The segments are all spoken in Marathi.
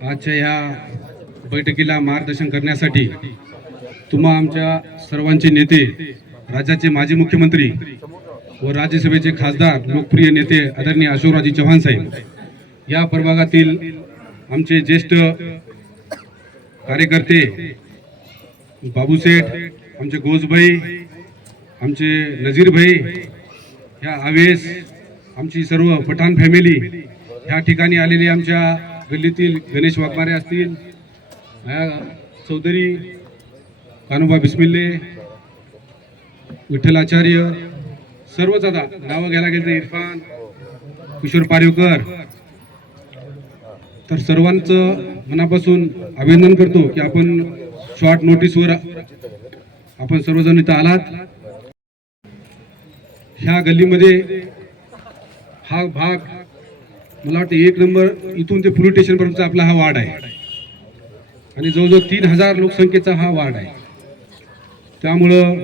आजच्या या बैठकीला मार्गदर्शन करण्यासाठी तुम्हा आमच्या सर्वांचे नेते राज्याचे माजी मुख्यमंत्री व राज्यसभेचे खासदार लोकप्रिय नेते आदरणीय अशोकराजी चव्हाण साहेब या प्रभागातील आमचे ज्येष्ठ कार्यकर्ते बाबूसेठ आमचे गोजभाई आमचे नजीरभाई ह्या आवेश आमची सर्व पठाण फॅमिली ह्या ठिकाणी आलेली आमच्या गल्लीतील गणेश वाघमारे असतील चौधरी कानोबा बिस्मिल्ले विठ्ठल आचार्य सर्वच आता नावं घ्यायला गेलं तर इरफान किशोर पारिवकर. तर सर्वांचं मनापासून अभिनंदन करतो की आपण शॉर्ट नोटीसवर आपण सर्वजण इथं आलात. ह्या गल्लीमध्ये हा भाग मला वाटतं एक नंबर इथून ते पोलीस स्टेशनपर्यंतचा आपला हा वार्ड आहे. आणि जवळजवळ तीन हजार लोकसंख्येचा हा वार्ड आहे. त्यामुळं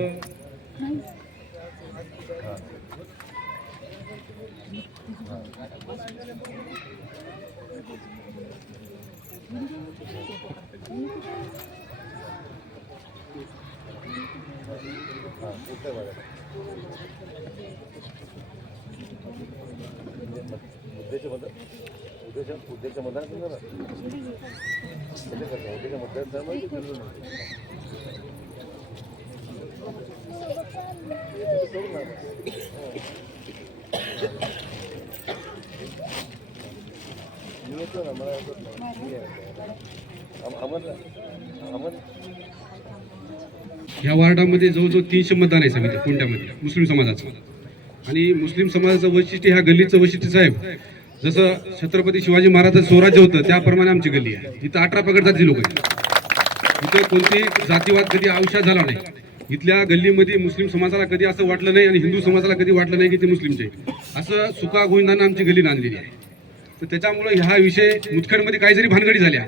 ఉద్దేశం ఉద్దేశం వద్దనుకున్నారా ఉద్దేశం వద్దంటామా అమర్ అమర్ ह्या वार्डामध्ये जवळजवळ तीनशे मतदान आहे समिती कोणत्यामध्ये मुस्लिम समाजाचं. आणि मुस्लिम समाजाचं वैशिष्ट्य ह्या गल्लीचं वैशिष्ट्य साहेब जसं छत्रपती शिवाजी महाराजांचं स्वराज्य होतं त्याप्रमाणे आमची गल्ली आहे. इथं अठरा पकडतात लोक आहेत. इथं कोणती जातीवाद कधी आयुष्यात झाला नाही. इथल्या गल्लीमध्ये मुस्लिम समाजाला कधी असं वाटलं नाही आणि हिंदू समाजाला कधी वाटलं नाही की ते मुस्लिमचे असं सुका गोविंदानं आमची गल्ली नांदलेली आहे. तर त्याच्यामुळे ह्या विषय मुतखडमध्ये काही जरी भानगडी झाल्या.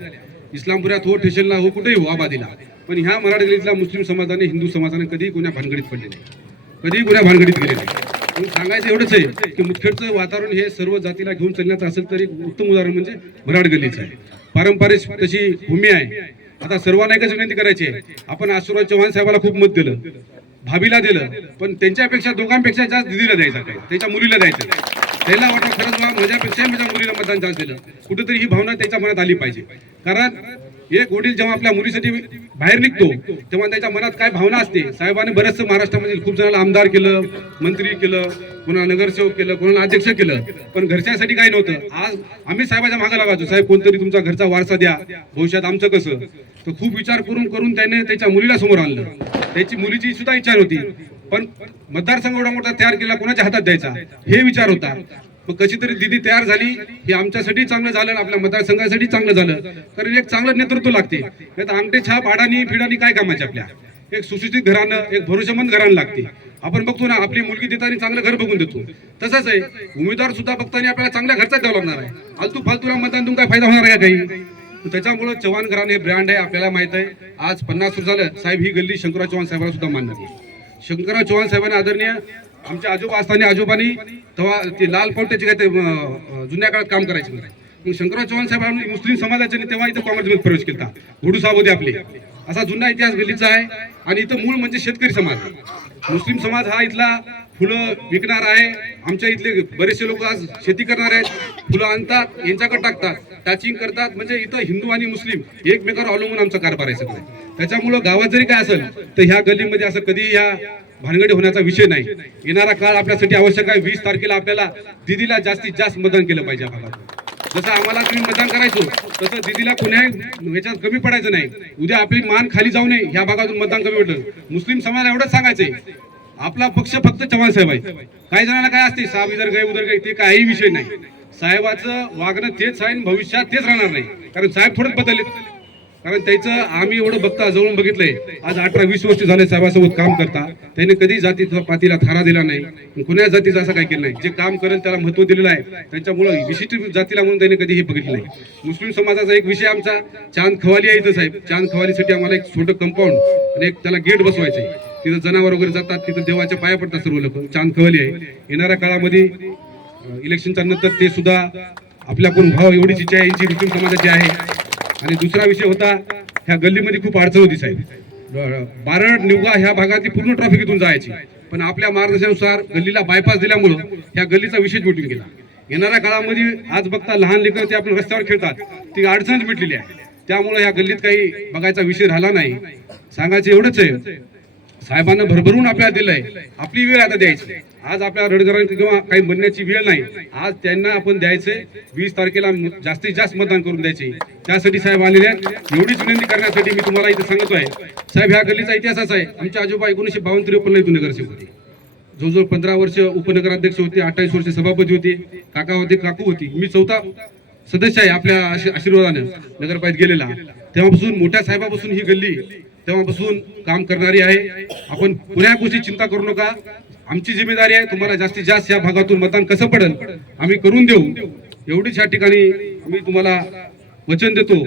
इस्लामपुरात हो ठेशनला हो कुठेही हो आबादीला. पण ह्या मराठी गल्लीतल्या मुस्लिम समाजाने हिंदू समाजाने कधी कोण्या भानगडीत पडले नाही. कधीही कोण्या भानगडीत गेले नाही. म्हणून सांगायचं एवढंच आहे की मुखेडचं वातावरण हे सर्व जातीला घेऊन चालण्याचं असेल तर एक उत्तम उदाहरण म्हणजे मराठ गल्लीचं आहे. पारंपरिक तशी भूमी आहे. आता सर्वांना एकच विनंती करायची आहे. आपण आशुराज चव्हाण साहेबाला खूप मत दिलं भाभीला दिलं पण त्यांच्यापेक्षा दोघांपेक्षा जास्त दिदीला द्यायचा काय त्याच्या मुलीला द्यायचं त्याला वाटलं खरंच बा माझ्यापेक्षा माझ्या मुलीला मतदान जास्त दिलं. कुठेतरी ही भावना त्याच्या मनात आली पाहिजे. कारण एक वडील जेव्हा आपल्या मुलीसाठी बाहेर निघतो तेव्हा त्याच्या मनात काय भावना असते? साहेबांनी बरेचसं महाराष्ट्रामध्ये खूप जणांना आमदार केलं मंत्री केलं कोणाला नगरसेवक केलं कोणाला अध्यक्ष केलं पण घरच्यासाठी काही नव्हतं. आज आम्ही साहेबाच्या मागे लागायचो साहेब कोणतरी तुमचा घरचा वारसा द्या भविष्यात आमचं कसं? तर खूप विचार करून करून त्याने त्याच्या मुलीला समोर आणलं. त्याची मुलीची सुद्धा इच्छा नव्हती. पण मतदारसंघ एवढा मोठा तयार केला कोणाच्या हातात द्यायचा? हे विचार होता. मग कशी तरी दिदी तयार झाली हे आमच्यासाठी चांगलं झालं आपल्या मतदारसंघासाठी चांगलं झालं. कारण एक चांगलं नेतृत्व लागते. नाही तर अंगठे छाप आडानी फिडानी काय कामाचे आपल्या? एक सुशिक्षित घरानं एक भरोसेमंद घरानं लागते. आपण बघतो ना आपली मुलगी देताना चांगलं घर बघून देतो. तसंच आहे उमेदवार सुद्धा बघताना आपल्याला चांगल्या घरचा द्यावं लागणार आहे. फालतू फालतूला मतदान देऊन काय फायदा होणार आहे काही? त्याच्यामुळे चव्हाण घरान हे ब्रँड आहे आपल्याला माहीत आहे. आज पन्नास वर्ष झालं. साहेब ही गल्ली शंकरराव चव्हाण साहेबांना सुद्धा मानणार शंकरराव चव्हाण साहेबांना आदरणीय आमच्या आजोबा असताना आजोबांनी तेव्हा ते लाल पौट्याचे काय ते जुन्या काळात काम करायचे मग शंकरराव चव्हाण साहेबांनी मुस्लिम समाजाचे तेव्हा इथं काँग्रेसमध्ये प्रवेश केला. गुडू साहेब होते आपले. असा जुना इतिहास गल्लीचा आहे. आणि इथं मूळ म्हणजे शेतकरी समाज. मुस्लिम समाज हा इथला फुलं विकणार आहे. आमच्या इथले बरेचसे लोक आज शेती करणार आहेत. फुलं आणतात यांच्याकडे टाकतात टॅचिंग करतात. म्हणजे इथं हिंदू आणि मुस्लिम एकमेकावर अवलंबून आमचा कारभार आहे सगळं. त्याच्यामुळं गावात जरी काय असेल तर ह्या गल्लीमध्ये असं कधी या भानगडी होण्याचा विषय नाही. येणारा काळ आपल्यासाठी आवश्यक आहे. वीस तारखेला आपल्याला दिदीला जास्तीत जास्त मतदान केलं पाहिजे आम्हाला भागात जसं आम्हाला तुम्ही मतदान करायचो तसं दिदीला कुण्याही ह्याच्यात कमी पडायचं नाही. उद्या आपली मान खाली जाऊ नये ह्या भागातून मतदान कमी पडलं. मुस्लिम समाजाला एवढंच सांगायचंय आपला पक्ष फक्त चव्हाण साहेब आहे. काही जणांना काय असते साहेब इधर गए उदर गए ते काही विषय नाही. साहेबाचं वागणं तेच आहे भविष्यात तेच राहणार नाही. कारण साहेब थोडंच बदलले कारण त्याचं आम्ही एवढं बघता जवळून बघितलंय. आज अठरा वीस वर्ष झाले साहेबासोबत काम करता. त्याने कधी जाती पातीला थारा दिला नाही. कुण्या जातीचं असं काय केलं नाही. जे काम करेल त्याला महत्त्व दिलेलं आहे. त्यांच्यामुळं विशिष्ट जातीला म्हणून त्याने कधी हे बघितलं नाही. मुस्लिम समाजाचा एक विषय आमचा चांद खवाली आहे इथं साहेब. चांद खवालीसाठी आम्हाला एक छोटं कंपाऊंड आणि एक त्याला गेट बसवायचं आहे. तिथं जनावर वगैरे जातात तिथं देवाच्या पाया पडतात सर्व लोक. चांद खवाली आहे. येणाऱ्या काळामध्ये इलेक्शनच्या नंतर ते सुद्धा आपल्याकडून भाव एवढीच इच्छा आहे. यांची मुस्लिम समाजाची आहे. आणि दुसरा विषय होता ह्या गल्लीमध्ये खूप अडचण होती साहेब. बारड निवगा ह्या भागातली पूर्ण ट्रॉफिक इथून जायची. पण आपल्या मार्गदर्शनानुसार गल्लीला बायपास दिल्यामुळं ह्या गल्लीचा विषय मिटून गेला येणाऱ्या काळामध्ये आज बघता लहान लेकरं ते आपण रस्त्यावर खेळतात. ती अडचणच मिटलेली आहे. त्यामुळे ह्या गल्लीत काही बघायचा विषय राहिला नाही. सांगायचं एवढंच आहे साहेबांना भरभरून आपल्याला दिलंय. आपली वेळ आता द्यायची. आज आपल्या रडगरांची किंवा काही बनण्याची वेळ नाही. आज त्यांना आपण द्यायचे वीस तारखेला जास्तीत जास्त मतदान करून द्यायचे. त्यासाठी साहेब आलेले आहेत. एवढीच विनंती करण्यासाठी मी तुम्हाला इथे सांगतोय साहेब ह्या गल्लीचा इतिहासच आहे. आमच्या आजोबा एकोणीशे बावन्न त्रेपन्न इथून नगरसेवक होते. जवळजवळ पंधरा वर्ष उपनगराध्यक्ष होते अठ्ठावीस वर्ष सभापती होते काका होते काकू होती. मी चौथा सदस्य आहे आपल्या आशीर्वादानं नगरपालिकेत गेलेला. तेव्हापासून मोठ्या साहेबापासून ही गल्ली तेव्हापासून काम करणारी आहे. आपण पुण्या गोष्टी चिंता करू नका. आमची जिम्मेदारी आहे तुम्हाला जास्तीत जास्त या भागातून मतदान कसं पडेल आम्ही करून देऊ. एवढीच या ठिकाणी आम्ही तुम्हाला वचन देतो.